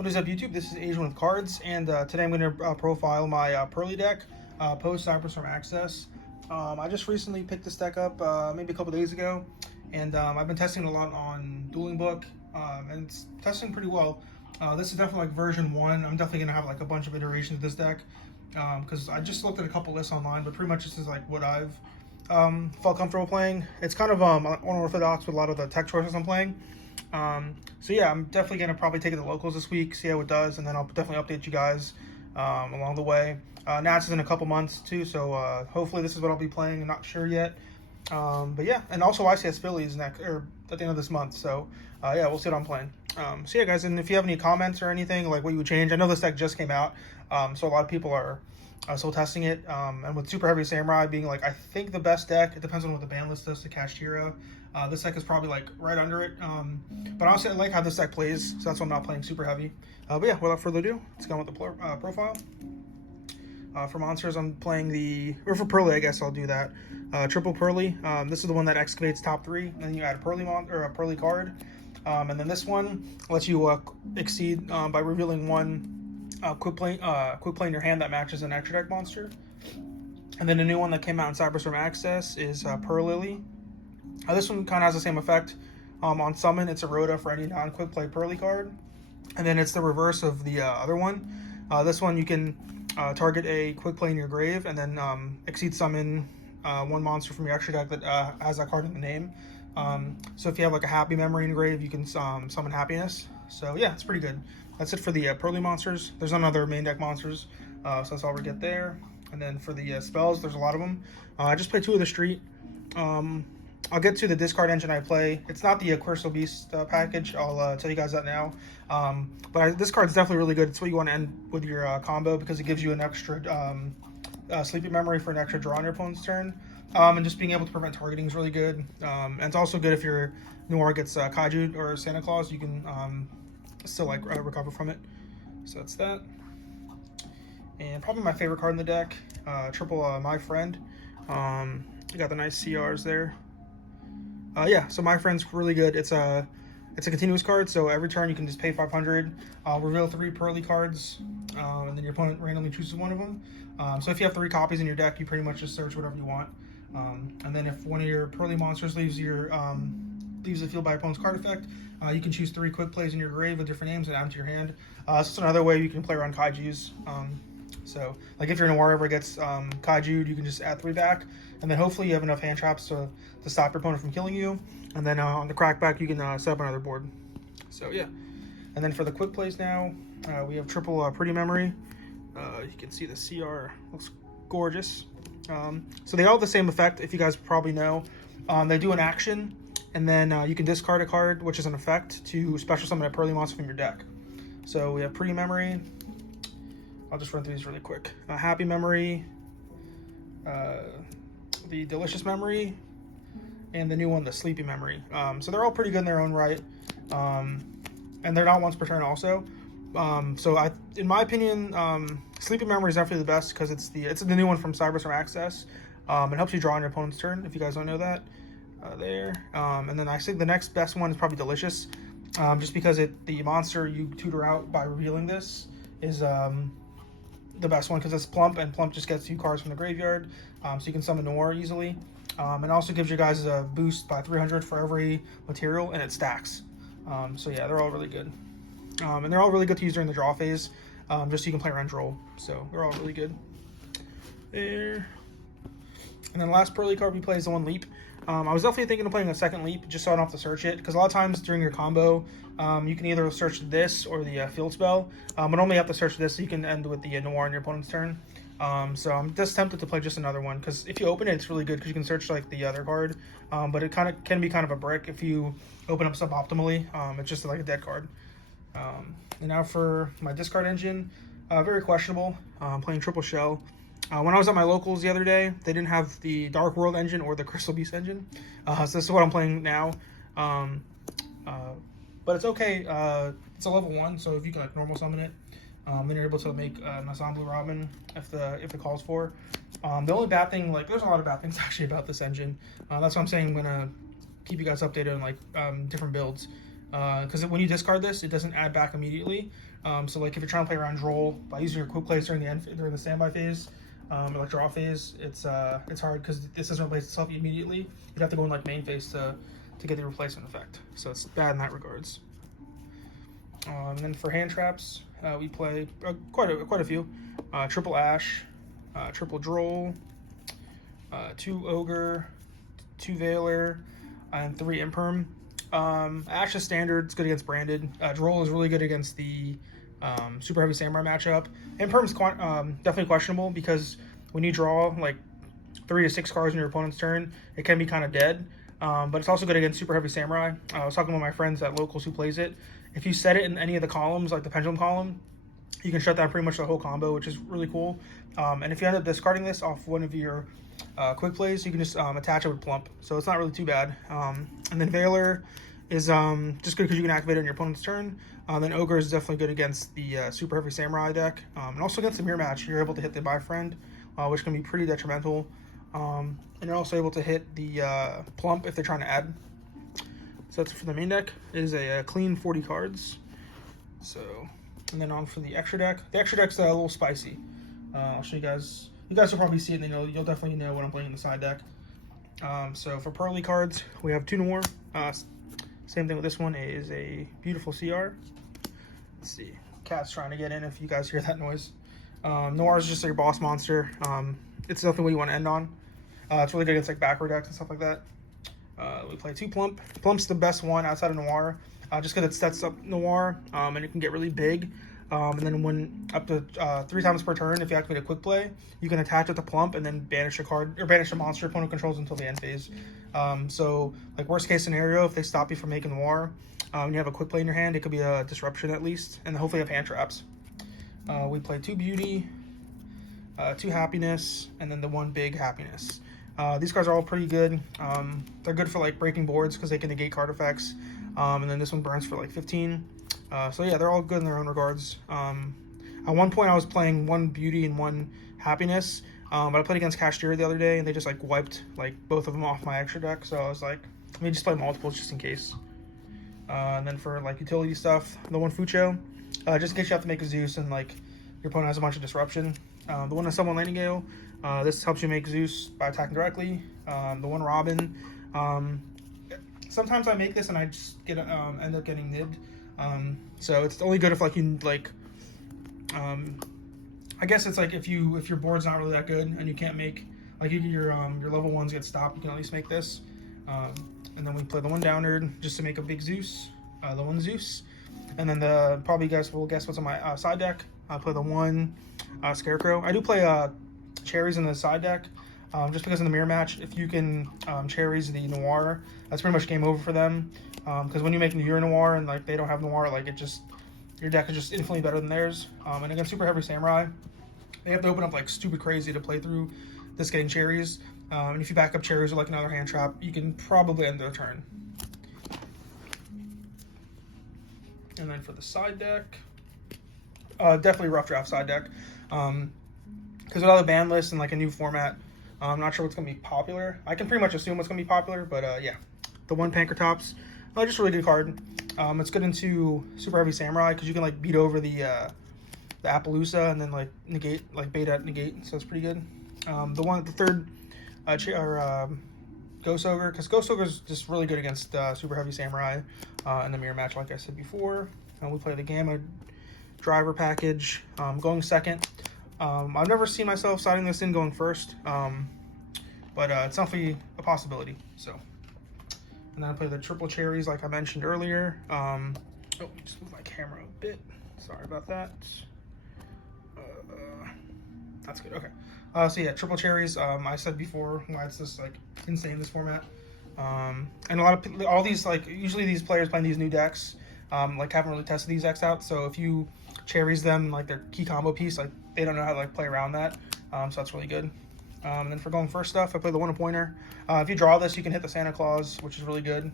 What is up, YouTube? This is Asian with Cards, and today I'm going to profile my Purrely deck post Cyberstorm Access. I just recently picked this deck up maybe a couple days ago, and I've been testing it a lot on Dueling Book, and it's testing pretty well. This is definitely like version 1. I'm definitely going to have like a bunch of iterations of this deck because I just looked at a couple lists online, but pretty much this is like what I've felt comfortable playing. It's kind of unorthodox with a lot of the tech choices I'm playing. So yeah, I'm definitely going to probably take it to locals this week, see how it does, and then I'll definitely update you guys along the way. Nats is in a couple months too, so hopefully this is what I'll be playing. I'm not sure yet. But yeah, and also YCS Philly is next, or at the end of this month, so yeah, we'll see what I'm playing. So yeah, guys, and if you have any comments or anything, like what you would change, I know this deck just came out, so a lot of people are still testing it, and with Super Heavy Samurai being like, I think the best deck, it depends on what the ban list does to catch Tira. This deck is probably like right under it, but honestly I like how this deck plays, so that's why I'm not playing Super Heavy. But yeah, without further ado, let's go on with the profile. For monsters, I'm playing or for Purrely, I guess I'll do that. Triple Purrely. This is the one that excavates top 3, and then you add a Purrely card. And then this one lets you exceed by revealing one quick play in your hand that matches an extra deck monster. And then the new one that came out in Cyberstorm Access is Purrely. This one kind of has the same effect. On summon, it's a Rhoda for any non-quick play Purrely card. And then it's the reverse of the other one. This one you can target a quick play in your grave and then exceed summon one monster from your extra deck that has that card in the name. So if you have like a happy memory in grave, you can summon happiness. So yeah, it's pretty good. That's it for the Purrely monsters. There's none other main deck monsters, so that's all we get there. And then for the spells, there's a lot of them. I just played 2 of the street. I'll get to the discard engine I play. It's not the Crystal Beast package. I'll tell you guys that now. But this card's definitely really good. It's what you want to end with your combo because it gives you an extra sleepy memory for an extra draw on your opponent's turn. And just being able to prevent targeting is really good. And it's also good if your Noir gets Kaiju or Santa Claus, you can still like recover from it. So that's that. And probably my favorite card in the deck, triple My Friend. You got the nice CRs there. Yeah, so My Friend's really good. It's a continuous card, so every turn you can just pay 500, reveal 3 Purrely cards, and then your opponent randomly chooses one of them. So if you have 3 copies in your deck, you pretty much just search whatever you want. And then if one of your Purrely monsters leaves the field by opponent's card effect, you can choose 3 quick plays in your grave with different names and add them to your hand. So it's another way you can play around Kaijus. So like if your Noir ever gets Kaiju, you can just add 3 back, and then hopefully you have enough hand traps to stop your opponent from killing you. And then on the crackback, you can set up another board. So yeah. And then for the quick plays now, we have triple Pretty Memory. You can see the CR looks gorgeous. So they all have the same effect, if you guys probably know. They do an action, and then you can discard a card, which is an effect, to special summon a Purrely monster from your deck. So we have Pretty Memory. I'll just run through these really quick. Happy Memory, the Delicious Memory, and the new one, the Sleepy Memory. So they're all pretty good in their own right, and they're not once per turn also. So in my opinion, Sleepy Memory is definitely the best because it's the new one from Cyberstorm Access. It helps you draw on your opponent's turn, if you guys don't know that. There. And then I think the next best one is probably Delicious, just because the monster you tutor out by revealing this is the best one because it's Plump, and Plump just gets 2 cards from the graveyard, so you can summon Noir easily. And also gives you guys a boost by 300 for every material, and it stacks. So yeah, they're all really good. And they're all really good to use during the draw phase, just so you can play around draw. So they're all really good. There. And then the last Purrely card we play is the one Leap. I was definitely thinking of playing a second Leap just so I don't have to search it, because a lot of times during your combo, you can either search this or the field spell, but only have to search this so you can end with the Noir on your opponent's turn. So I'm just tempted to play just another one, because if you open it, it's really good because you can search like the other card, but it can be kind of a brick if you open up suboptimally. It's just like a dead card. And now for my discard engine, very questionable. I'm playing Triple Shell. When I was at my locals the other day, they didn't have the Dark World engine or the Crystal Beast engine, so this is what I'm playing now. But it's okay. It's a level 1, so if you can like normal summon it, then you're able to make an Ensemble Robin if it calls for. The only bad thing, like there's a lot of bad things actually about this engine. That's why I'm saying I'm gonna keep you guys updated on like different builds. because when you discard this, it doesn't add back immediately. So like if you're trying to play around Droll by using your quick plays during the standby phase, or like draw phase, it's hard because this doesn't replace itself immediately. You'd have to go in like main phase to get the replacement effect. So it's bad in that regards. And then for hand traps, we play quite a few. Triple Ash, triple Droll, 2 Ogre, 2 Veiler, and 3 Imperm. Ash is standard. It's good against Branded. Droll is really good against the Super Heavy Samurai matchup. Imperm's definitely questionable because when you draw like 3 to 6 cards in your opponent's turn, it can be kind of dead. But it's also good against Super Heavy Samurai. I was talking with my friends at Locals who plays it. If you set it in any of the columns, like the Pendulum column, you can shut down pretty much the whole combo, which is really cool. And if you end up discarding this off one of your quick plays, you can just attach it with Plump. So it's not really too bad. And then Veiler is just good because you can activate it on your opponent's turn. Then Ogre is definitely good against the Super Heavy Samurai deck. And also against the Mirror Match, you're able to hit the Buy Friend, which can be pretty detrimental. And you're also able to hit the Plump if they're trying to add. So that's for the main deck. It is a clean 40 cards. So, and then on for the extra deck. The extra deck's a little spicy. I'll show you guys. You guys will probably see it, and then you'll definitely know what I'm playing in the side deck. So for Purrely cards, we have 2 Noir. Same thing with this one. It is a beautiful CR. Let's see. Cat's trying to get in if you guys hear that noise. Noir is just your boss monster. It's definitely what you want to end on. It's really good against like backward decks and stuff like that. We play 2 Plump. Plump's the best one outside of Noir, just because it sets up Noir, and it can get really big. And then when up to 3 times per turn, if you activate a quick play, you can attach it to Plump and then banish a card or banish a monster opponent controls until the end phase. So like worst case scenario, if they stop you from making Noir, and you have a quick play in your hand, it could be a disruption at least, and hopefully have hand traps. We play 2 Beauty, 2 Happiness, and then the 1 Big Happiness. These cards are all pretty good. They're good for like breaking boards because they can negate card effects. And then this one burns for like 15. So yeah, they're all good in their own regards. At one point I was playing 1 Beauty and 1 Happiness, but I played against Cashier the other day and they just like wiped like both of them off my extra deck. So I was like, let me just play multiples just in case. And then for like utility stuff, the 1 Fucho, just in case you have to make a Zeus and like your opponent has a bunch of disruption. The 1 Summon Landing Gale, this helps you make Zeus by attacking directly. The 1 Robin, sometimes I make this and I just get end up getting nibbed. So it's only good if like you like, I guess it's like if your board's not really that good and you can't make like your level 1s get stopped, you can at least make this. And then we play the 1 Downerd just to make a big Zeus, the 1 Zeus, and then probably you guys will guess what's on my side deck. I play the 1 Scarecrow. I do play cherries in the side deck, just because in the mirror match, if you can cherries the Noir, that's pretty much game over for them. Because when you make your Noir and like they don't have Noir, like your deck is just infinitely better than theirs. And against Super Heavy Samurai, they have to open up like stupid crazy to play through this getting cherries. And if you back up cherries with like another hand trap, you can probably end their turn. And then for the side deck, definitely rough draft side deck. Because without a ban list and like a new format, I'm not sure what's going to be popular. I can pretty much assume what's going to be popular, but yeah. The 1 Pankratops, just a really good card. It's good into Super Heavy Samurai because you can like beat over the Appaloosa and then like negate, like bait at negate, so it's pretty good. The 3rd Ghost Ogre, because Ghost Ogre is just really good against Super Heavy Samurai in the mirror match, like I said before. We play the Gamma Driver package, going 2nd. I've never seen myself siding this in going 1st, but it's definitely a possibility. So, and then I play the triple cherries like I mentioned earlier. Just move my camera a bit. Sorry about that. That's good. Okay. So yeah, triple cherries. I said before why it's just like insane this format. And a lot of all these like usually these players playing these new decks like haven't really tested these decks out. So if you cherries them like their key combo piece, like they don't know how to like play around that. So that's really good. And then for going first stuff, I play the 1 Pointer. If you draw this, you can hit the Santa Claus, which is really good.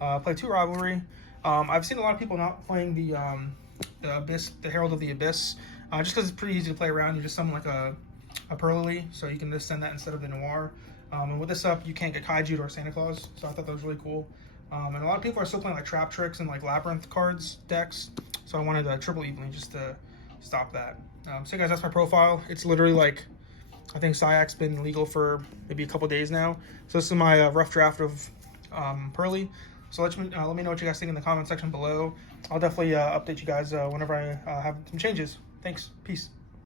Play 2 Rivalry. I've seen a lot of people not playing the Abyss, the Herald of the Abyss, just because it's pretty easy to play around. You just summon like a Purrely, so you can just send that instead of the Noir. And with this up, you can't get Kaiju or Santa Claus, so I thought that was really cool. And a lot of people are still playing like trap tricks and like labyrinth cards decks. So I wanted a triple evening just to stop that. So guys, that's my profile. It's literally like, I think Cyac's been legal for maybe a couple days now. So this is my rough draft of Purrely. So let me know what you guys think in the comment section below. I'll definitely update you guys whenever I have some changes. Thanks. Peace.